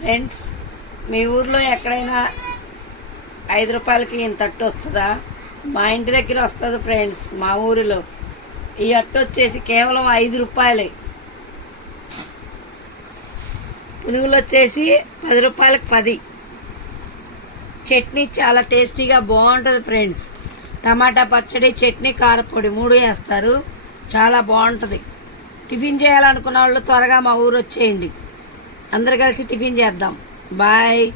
Friends మీ ఊర్లో ఎక్కడైనా ఐదు రూపాయలకి ఇంత అట్టు వస్తుందా? మా ఇంటి దగ్గర వస్తుంది ఫ్రెండ్స్ మా ఊరిలో. ఈ అట్టు వచ్చేసి కేవలం ఐదు రూపాయలే. పునుగులు వచ్చేసి పది రూపాయలకి పది. చట్నీ చాలా టేస్టీగా బాగుంటుంది ఫ్రెండ్స్ టమాటా పచ్చడి చట్నీ కారపొడి మూడు వేస్తారు. చాలా బాగుంటుంది. టిఫిన్ చేయాలనుకున్న వాళ్ళు త్వరగా మా ఊరు వచ్చేయండి. అందరు కలిసి టిఫిన్ చేద్దాం. బాయ్.